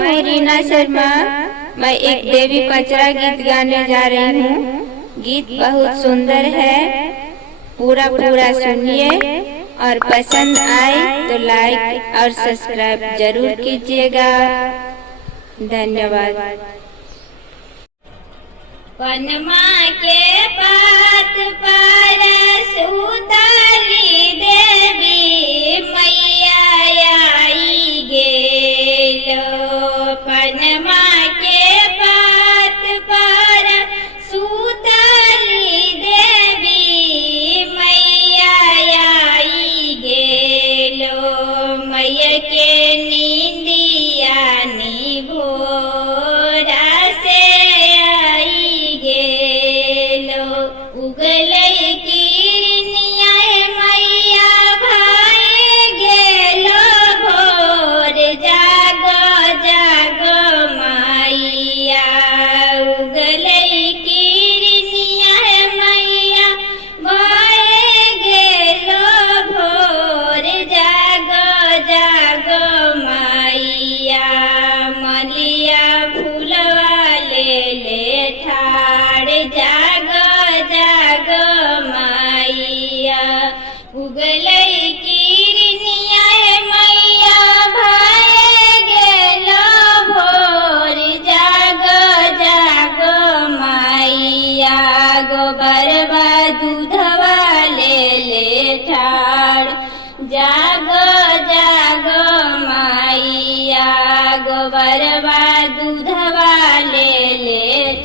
मैं हूँ रीना शर्मा। मैं एक देवी पचरा गीत गाने जा रही हूँ। गीत बहुत सुंदर है, पूरा सुनिए और पसंद आए तो लाइक और सब्सक्राइब जरूर कीजिएगा। धन्यवाद। पनमा के पात पर सुतली देवी मैया आई गेलो। पनमा के पात पर सुतली देवी मैया आई गेलो। मैया के नींदिया निभोरा से उगलै किरनिया मैया भाई गेलो भोर। जागो जागो मैया उगलै किरनिया मैया भाई गेलो भोर। जागो जागो मैया मलिया फूलवा ले ठाड़। जागो जागो मैया उगलै किरनिया मैया भाई गेलो भोर। जागो जागो मैया गोबरवा दूधवा ले ठाड़। जागो जागो मैया गोबरवा दूधवा ले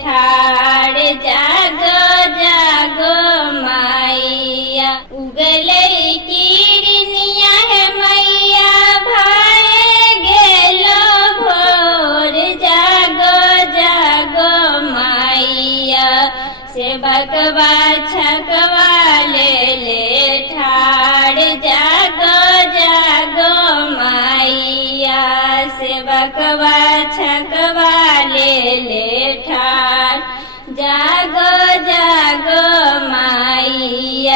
ठाड़। जागो जागो मैया उगलै किरनिया मैया भाई गेलो भोर। जागो जागो मैया सेवकवा छकवा ले ठाड़।